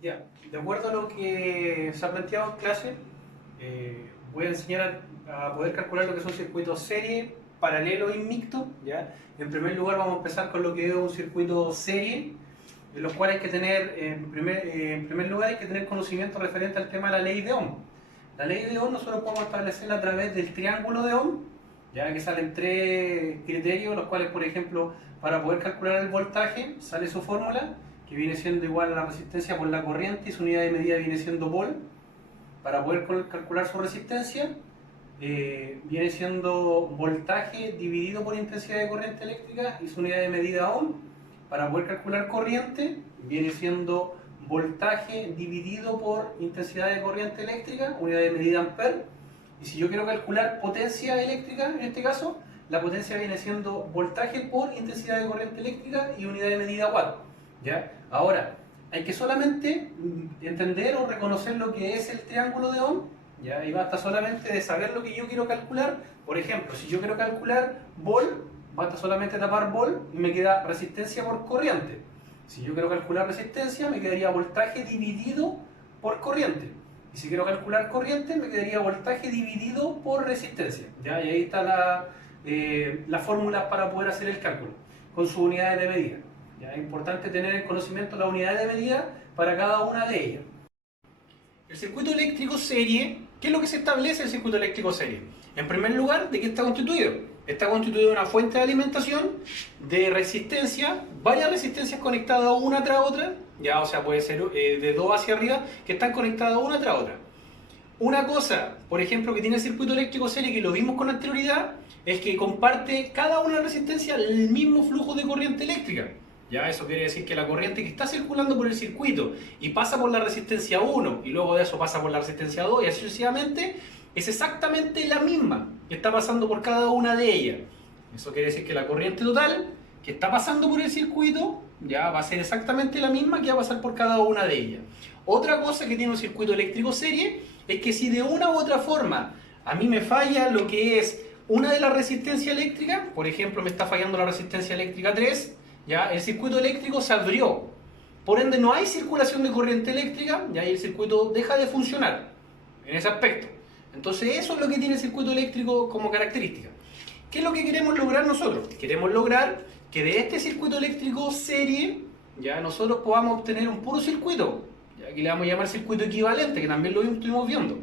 Ya, de acuerdo a lo que se ha planteado en clase, voy a enseñar a poder calcular lo que son circuitos serie, paralelo y mixto. ¿Ya? En primer lugar vamos a empezar con lo que es un circuito serie, en los cuales hay que tener, en primer lugar hay que tener conocimiento referente al tema de la ley de Ohm. La ley de Ohm nosotros podemos establecerla a través del triángulo de Ohm, ya que salen tres criterios, los cuales, por ejemplo, para poder calcular el voltaje sale su fórmula, que viene siendo igual a la resistencia por la corriente, y su unidad de medida viene siendo volt. Para poder calcular su resistencia, viene siendo voltaje dividido por intensidad de corriente eléctrica y su unidad de medida ohm. Para poder calcular corriente, viene siendo voltaje dividido por intensidad de corriente eléctrica, unidad de medida ampere. Y si yo quiero calcular potencia eléctrica, en este caso, la potencia viene siendo voltaje por intensidad de corriente eléctrica y unidad de medida watt. ¿Ya? Ahora, hay que solamente entender o reconocer lo que es el triángulo de Ohm, ¿ya? Y basta solamente de saber lo que yo quiero calcular. Por ejemplo, si yo quiero calcular volt, basta solamente tapar volt y me queda resistencia por corriente. Si yo quiero calcular resistencia, me quedaría voltaje dividido por corriente. Y si quiero calcular corriente, me quedaría voltaje dividido por resistencia. ¿Ya? Y ahí está la fórmula para poder hacer el cálculo, con sus unidades de medida. ¿Ya? Es importante tener en conocimiento la unidad de medida para cada una de ellas. El circuito eléctrico serie, ¿qué es lo que se establece en el circuito eléctrico serie? En primer lugar, ¿de qué está constituido? Está constituido de una fuente de alimentación, de resistencia, varias resistencias conectadas una tras otra, ya, o sea, puede ser de dos hacia arriba, que están conectadas una tras otra. Una cosa, por ejemplo, que tiene el circuito eléctrico serie, que lo vimos con anterioridad, es que comparte cada una de las resistencias el mismo flujo de corriente eléctrica. Ya, eso quiere decir que la corriente que está circulando por el circuito y pasa por la resistencia 1 y luego de eso pasa por la resistencia 2 y así sucesivamente, es exactamente la misma que está pasando por cada una de ellas. Eso quiere decir que la corriente total que está pasando por el circuito ya va a ser exactamente la misma que va a pasar por cada una de ellas. Otra cosa que tiene un circuito eléctrico serie es que si de una u otra forma a mí me falla lo que es una de las resistencias eléctricas, por ejemplo me está fallando la resistencia eléctrica 3, ¿ya? El circuito eléctrico se abrió, por ende no hay circulación de corriente eléctrica, ¿ya? Y el circuito deja de funcionar en ese aspecto. Entonces eso es lo que tiene el circuito eléctrico como característica. ¿Qué es lo que queremos lograr nosotros? Queremos lograr que de este circuito eléctrico serie, ya nosotros podamos obtener un puro circuito, ¿ya? Aquí le vamos a llamar circuito equivalente, que también lo estuvimos viendo,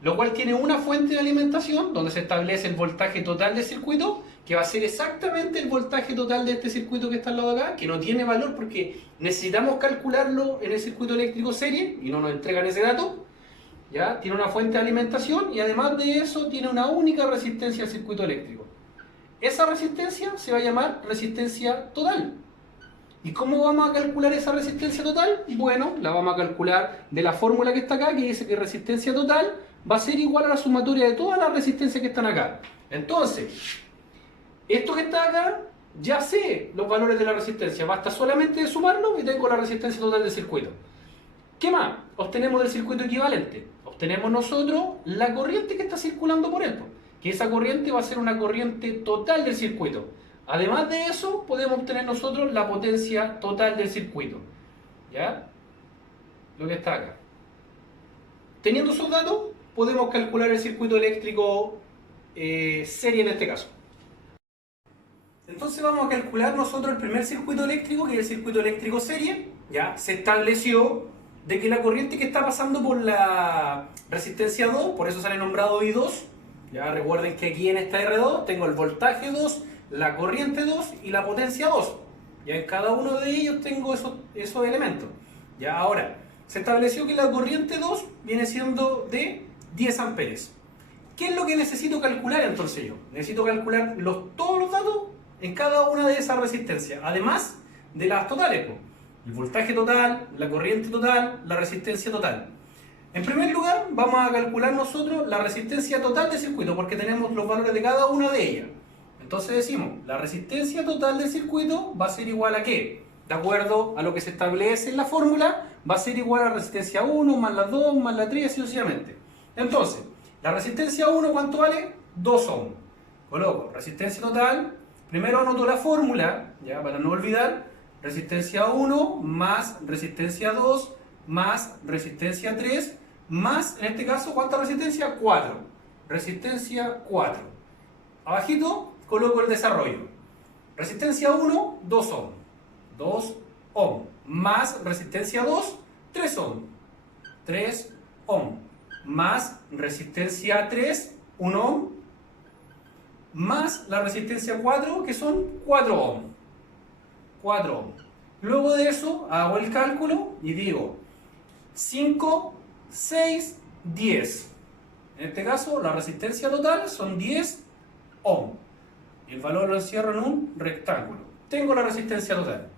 lo cual tiene una fuente de alimentación donde se establece el voltaje total del circuito, que va a ser exactamente el voltaje total de este circuito que está al lado de acá, que no tiene valor porque necesitamos calcularlo en el circuito eléctrico serie y no nos entregan ese dato. ¿Ya? Tiene una fuente de alimentación y además de eso tiene una única resistencia al circuito eléctrico. Esa resistencia se va a llamar resistencia total. ¿Y cómo vamos a calcular esa resistencia total? Bueno, la vamos a calcular de la fórmula que está acá, que dice que resistencia total va a ser igual a la sumatoria de todas las resistencias que están acá. Entonces, esto que está acá, ya sé los valores de la resistencia, basta solamente de sumarlo y tengo la resistencia total del circuito. ¿Qué más obtenemos del circuito equivalente? Obtenemos nosotros la corriente que está circulando por él, que esa corriente va a ser una corriente total del circuito. Además de eso, podemos obtener nosotros la potencia total del circuito. ¿Ya? Lo que está acá. Teniendo esos datos, podemos calcular el circuito eléctrico serie en este caso. Entonces vamos a calcular nosotros el primer circuito eléctrico, que es el circuito eléctrico serie. Ya se estableció de que la corriente que está pasando por la resistencia 2, por eso sale nombrado I2. Ya recuerden que aquí en esta R2 tengo el voltaje 2, la corriente 2 y la potencia 2. Ya en cada uno de ellos tengo esos elementos. Ya ahora, se estableció que la corriente 2 viene siendo de 10 amperes. ¿Qué es lo que necesito calcular entonces yo? Necesito calcular todos los datos en cada una de esas resistencias, además de las totales. El voltaje total, la corriente total, la resistencia total. En primer lugar, vamos a calcular nosotros la resistencia total del circuito, porque tenemos los valores de cada una de ellas. Entonces decimos, la resistencia total del circuito va a ser igual a ¿qué? De acuerdo a lo que se establece en la fórmula, va a ser igual a la resistencia 1 más la 2 más la 3 y sucesivamente. Entonces, la resistencia 1, ¿cuánto vale? 2 ohm. Coloco resistencia total, primero anoto la fórmula, ya para no olvidar, resistencia 1 más resistencia 2 más resistencia 3 más, en este caso, ¿cuánta resistencia? 4. Resistencia 4. Abajito coloco el desarrollo. Resistencia 1, 2 ohm. 2 ohm. Más resistencia 2, 3 ohm. 3 ohm. Más resistencia 3, 1 ohm. Más la resistencia 4, que son 4 ohm. 4 ohm. Luego de eso hago el cálculo y digo 5, 6, 10. En este caso la resistencia total son 10 ohm. Y el valor lo encierro en un rectángulo. Tengo la resistencia total.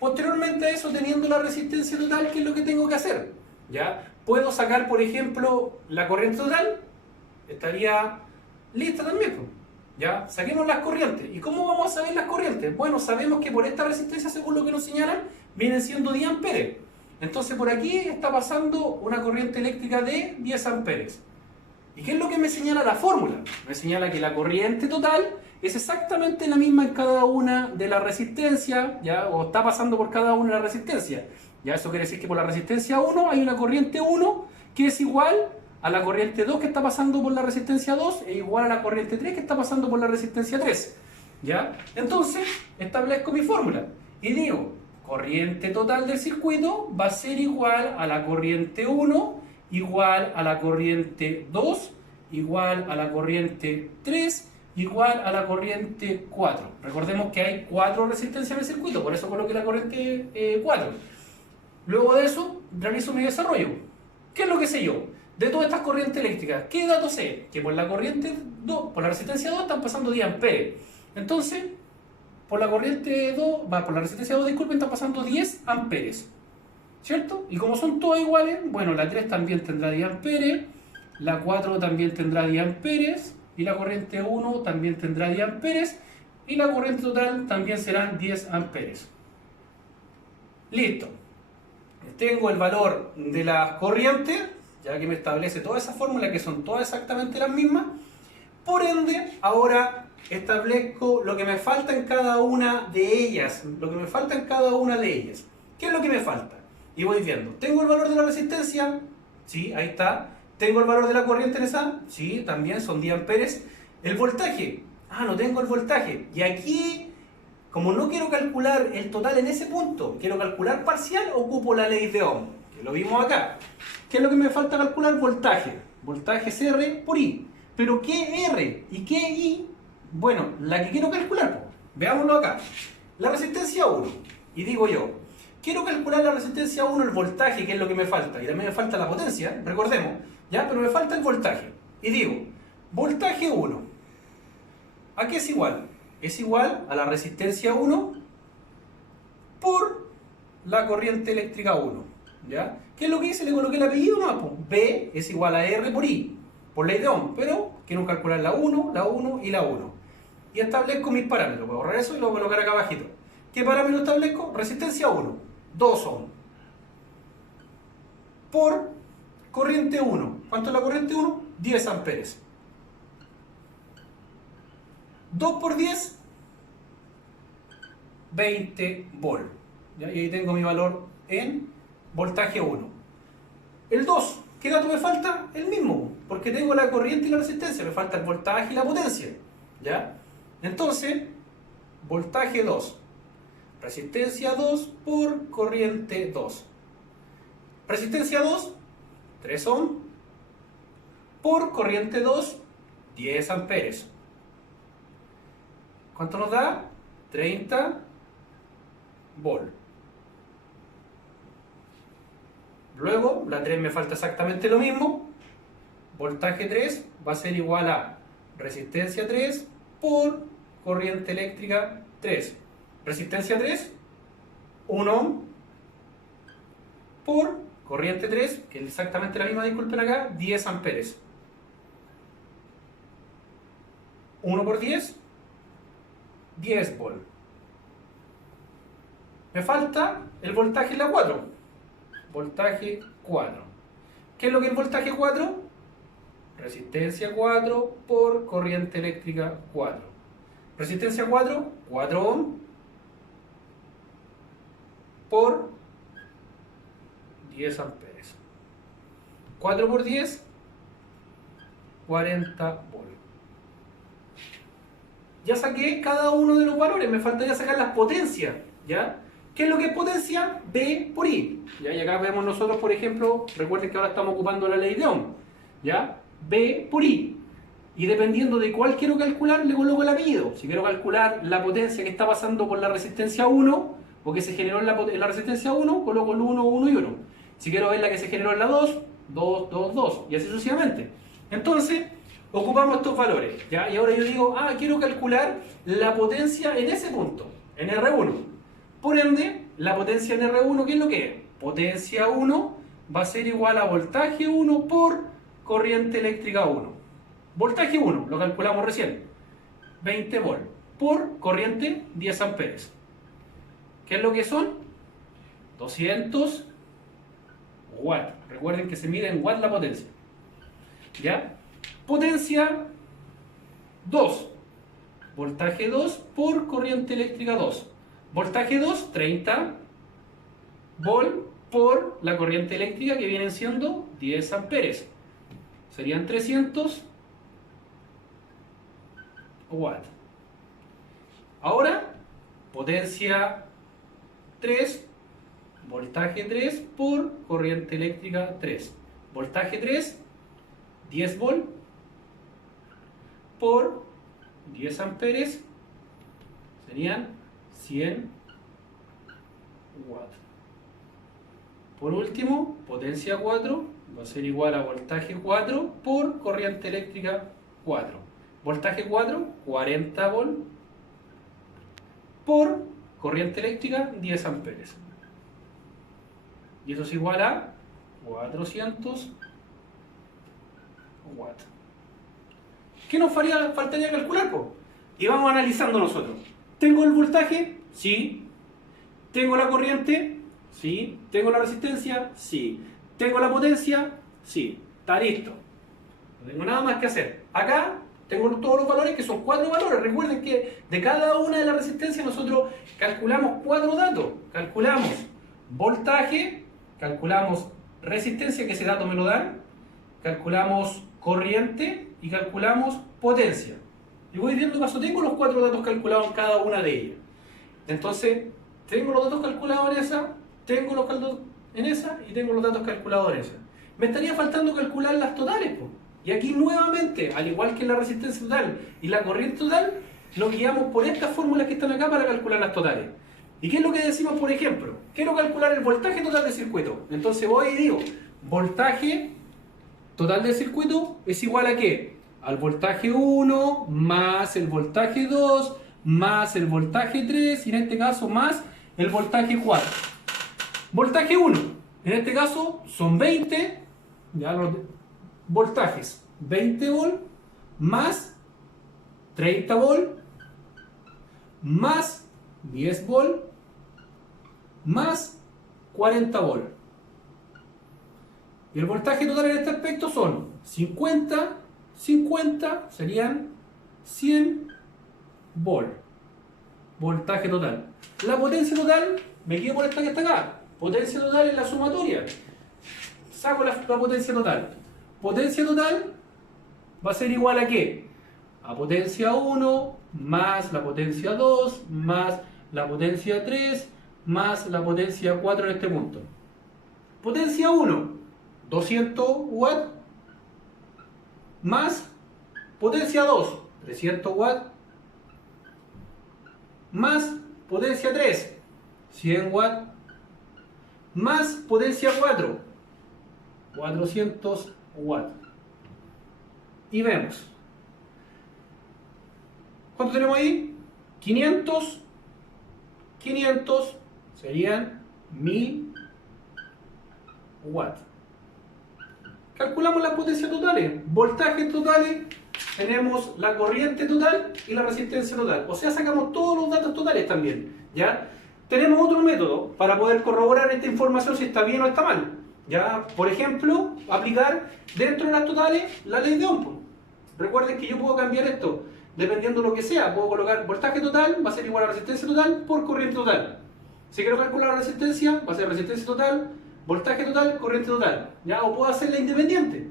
Posteriormente a eso, teniendo la resistencia total, ¿qué es lo que tengo que hacer? ¿Ya? Puedo sacar, por ejemplo, la corriente total. Estaría lista también, pues. ¿Ya? Saquemos las corrientes. ¿Y cómo vamos a saber las corrientes? Bueno, sabemos que por esta resistencia, según lo que nos señalan, vienen siendo 10 amperes. Entonces por aquí está pasando una corriente eléctrica de 10 amperes. ¿Y qué es lo que me señala la fórmula? Me señala que la corriente total es exactamente la misma en cada una de las resistencias, ¿ya? O está pasando por cada una de las resistencias. ¿Ya? Eso quiere decir que por la resistencia 1 hay una corriente 1 que es igual a la corriente 2 que está pasando por la resistencia 2 e igual a la corriente 3 que está pasando por la resistencia 3. ¿Ya? Entonces, establezco mi fórmula y digo, corriente total del circuito va a ser igual a la corriente 1, igual a la corriente 2, igual a la corriente 3, igual a la corriente 4. Recordemos que hay 4 resistencias en el circuito, por eso coloqué la corriente 4. Luego de eso, realizo mi desarrollo. ¿Qué es lo que sé yo? De todas estas corrientes eléctricas, ¿qué datos sé? Que por la corriente 2, por la resistencia 2 están pasando 10 amperes. Entonces, por la corriente 2, por la resistencia 2, disculpen, están pasando 10 amperes. ¿Cierto? Y como son todas iguales, bueno, la 3 también tendrá 10 amperes, la 4 también tendrá 10 amperes, y la corriente 1 también tendrá 10 amperes, y la corriente total también serán 10 amperes. Listo. Tengo el valor de las corrientes, ya que me establece toda esa fórmula, que son todas exactamente las mismas. Por ende, ahora establezco lo que me falta en cada una de ellas. Lo que me falta en cada una de ellas. ¿Qué es lo que me falta? Y voy viendo. ¿Tengo el valor de la resistencia? Sí, ahí está. ¿Tengo el valor de la corriente en esa? Sí, también son 10 amperes. ¿El voltaje? Ah, no tengo el voltaje. Y aquí, como no quiero calcular el total en ese punto, quiero calcular parcial, ocupo la ley de Ohm, que lo vimos acá. ¿Qué es lo que me falta calcular? Voltaje. Voltaje es R por I. Pero ¿qué R y qué I? Bueno, la que quiero calcular, pues. Veámoslo acá. La resistencia 1. Y digo yo, quiero calcular la resistencia 1, el voltaje, que es lo que me falta. Y también me falta la potencia, recordemos. ¿Ya? Pero me falta el voltaje. Y digo, voltaje 1. ¿A qué es igual? Es igual a la resistencia 1 por la corriente eléctrica 1. ¿Ya? ¿Qué es lo que hice? Le coloqué el apellido, no, pues B es igual a R por I, por ley de Ohm, pero quiero calcular la 1 y la 1. Y establezco mis parámetros. Voy a borrar eso y lo voy a colocar acá abajito. ¿Qué parámetro establezco? Resistencia 1, 2 ohm. Por corriente 1. ¿Cuánto es la corriente 1? 10 amperes. 2 por 10, 20 volt. ¿Ya? Y ahí tengo mi valor en voltaje 1. El 2, ¿qué dato me falta? El mismo, porque tengo la corriente y la resistencia, me falta el voltaje y la potencia. ¿Ya? Entonces, voltaje 2, resistencia 2 por corriente 2. Resistencia 2, 3 ohm, por corriente 2, 10 amperes. ¿Cuánto nos da? 30 volt. Luego, la 3 me falta exactamente lo mismo. Voltaje 3 va a ser igual a resistencia 3 por corriente eléctrica 3. Resistencia 3, 1 ohm, por corriente 3, que es exactamente la misma, disculpen acá, 10 amperes. 1 por 10, 10 volt. Me falta el voltaje en la 4. Voltaje 4. ¿Qué es lo que es el voltaje 4? Resistencia 4 por corriente eléctrica 4. Resistencia 4, 4 ohm por 10 amperes. 4 por 10, 40 volt. Ya saqué cada uno de los valores, me faltaría sacar las potencias, ¿ya? ¿Qué es lo que es potencia? B por I. ¿Ya? Y acá vemos nosotros, por ejemplo, recuerden que ahora estamos ocupando la ley de Ohm, ¿ya? B por I. Y dependiendo de cuál quiero calcular, le coloco el apellido. Si quiero calcular la potencia que está pasando por la resistencia 1, o que se generó en la resistencia 1, coloco el 1, 1 y 1. Si quiero ver la que se generó en la 2, 2, 2, 2, y así sucesivamente. Entonces, ocupamos estos valores, ¿ya? Y ahora yo digo, quiero calcular la potencia en ese punto, en R1. Por ende, la potencia en R1, ¿qué es lo que es? Potencia 1 va a ser igual a voltaje 1 por corriente eléctrica 1. Voltaje 1, lo calculamos recién, 20 volt, por corriente 10 amperes. ¿Qué es lo que son? 200 watts. Recuerden que se mide en watts la potencia. ¿Ya? Potencia 2. Voltaje 2 por corriente eléctrica 2. Voltaje 2, 30 volt por la corriente eléctrica que vienen siendo 10 amperes. Serían 300 watts. Ahora, potencia 3, voltaje 3 por corriente eléctrica 3. Voltaje 3, 10 volt por 10 amperes serían 100 watts. Por último, potencia 4 va a ser igual a voltaje 4 por corriente eléctrica 4. Voltaje 4, 40 volt por corriente eléctrica 10 amperes. Y eso es igual a 400 watts. ¿Qué nos faltaría calcular? Y vamos analizando nosotros. ¿Tengo el voltaje? Sí. ¿Tengo la corriente? Sí. ¿Tengo la resistencia? Sí. ¿Tengo la potencia? Sí. Está listo. No tengo nada más que hacer. Acá tengo todos los valores, que son 4 valores. Recuerden que de cada una de las resistencias nosotros calculamos 4 datos. Calculamos voltaje, calculamos resistencia, que ese dato me lo dan, calculamos corriente y calculamos potencia. Y voy viendo caso, tengo los 4 datos calculados en cada una de ellas. Entonces, tengo los datos calculados en esa, tengo los datos en esa y tengo los datos calculados en esa. Me estaría faltando calcular las totales, Y aquí nuevamente, al igual que la resistencia total y la corriente total, nos guiamos por estas fórmulas que están acá para calcular las totales. ¿Y qué es lo que decimos, por ejemplo? Quiero calcular el voltaje total del circuito. Entonces voy y digo, voltaje total del circuito es igual a ¿qué? Al voltaje 1 más el voltaje 2 más el voltaje 3 y en este caso más el voltaje 4. Voltaje 1, en este caso son 20, ya los voltajes, 20 volt más 30 volt más 10 volt más 40 volt. Y el voltaje total en este aspecto son 50, 50 serían 100 volt. Voltaje total. La potencia total, me quedo por esta que está acá. Potencia total es la sumatoria. Saco la potencia total. Potencia total va a ser igual a ¿qué? A potencia 1 más la potencia 2 más la potencia 3 más la potencia 4 en este punto. Potencia 1, 200 watts más potencia 2, 300 watts más potencia 3, 100 watts más potencia 4, 400 watts. Y vemos. ¿Cuánto tenemos ahí? 500. 500 serían 1000 watts. Calculamos las potencias totales. Voltajes totales. Tenemos la corriente total y la resistencia total. O sea, sacamos todos los datos totales también. ¿Ya? Tenemos otro método para poder corroborar esta información si está bien o está mal. ¿Ya? Por ejemplo, aplicar dentro de las totales la ley de Ohm. Recuerden que yo puedo cambiar esto dependiendo de lo que sea. Puedo colocar voltaje total, va a ser igual a resistencia total por corriente total. Si quiero calcular la resistencia, va a ser resistencia total voltaje total, corriente total, ¿ya? O puedo hacerla independiente.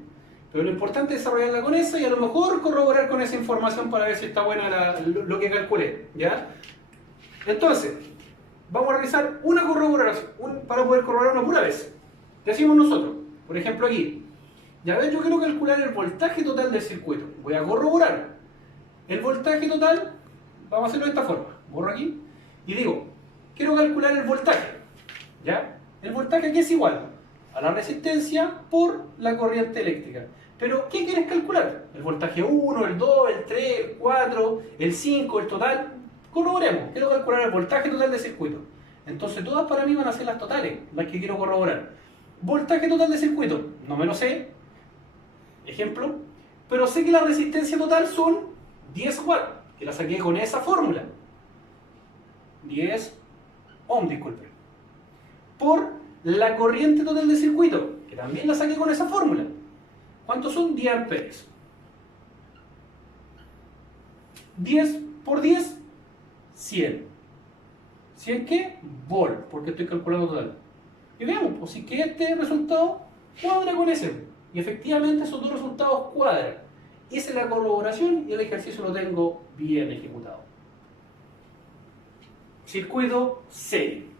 Pero lo importante es desarrollarla con esa y a lo mejor corroborar con esa información para ver si está buena lo que calculé, ¿ya? Entonces, vamos a realizar una corroboración para poder corroborar una pura vez. Decimos nosotros, por ejemplo aquí, ya ves, yo quiero calcular el voltaje total del circuito. Voy a corroborar. El voltaje total, vamos a hacerlo de esta forma. Borro aquí y digo, quiero calcular el voltaje, ¿ya? El voltaje aquí es igual a la resistencia por la corriente eléctrica. Pero, ¿qué quieres calcular? ¿El voltaje 1, el 2, el 3, el 4, el 5, el total? Corroboremos. Quiero calcular el voltaje total del circuito. Entonces, todas para mí van a ser las totales, las que quiero corroborar. Voltaje total de circuito, no me lo sé. Ejemplo. Pero sé que la resistencia total son 10 watts, que la saqué con esa fórmula. 10 ohm, disculpe. Por la corriente total del circuito, que también la saqué con esa fórmula. ¿Cuántos son? 10 amperes. 10 por 10, 100. ¿100 qué? Volt, porque estoy calculando total. Y veamos, pues si que este resultado cuadra con ese. Y efectivamente esos dos resultados cuadran. Hice la corroboración y el ejercicio lo tengo bien ejecutado. Circuito serie.